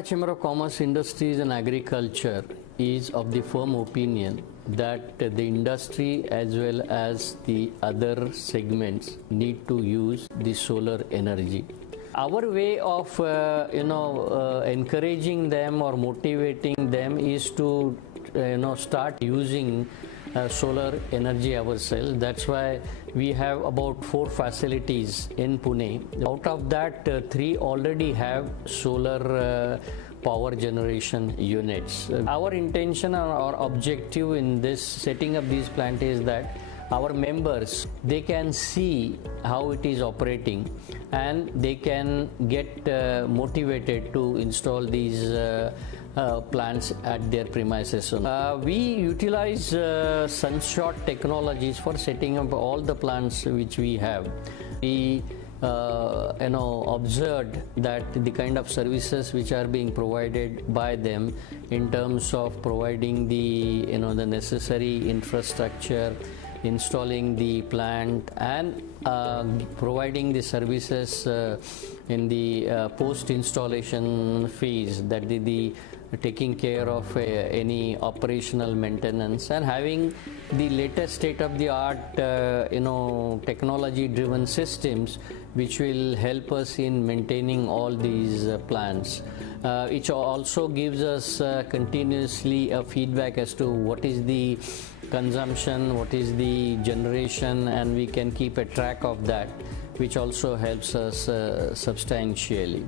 Kolkata Chamber of Commerce, Industries and Agriculture is of the firm opinion that the industry as well as the other segments need to use the solar energy. Our way of encouraging them or motivating them is to start using solar energy ourselves. That's why we have about 4 facilities in Pune. Out of that, 3 already have solar power generation units. Our intention or objective in this setting up these plants is that our members, they can see how it is operating and they can get motivated to install these plants at their premises. We utilize Sunshot technologies for setting up all the plants which we have. We observed that the kind of services which are being provided by them in terms of providing the the necessary infrastructure, installing the plant and providing the services in the post-installation phase, that the taking care of any operational maintenance and having the latest state-of-the-art technology-driven systems which will help us in maintaining all these plants. It also gives us continuously a feedback as to what is the consumption, what is the generation, and we can keep a track of that, which also helps us substantially.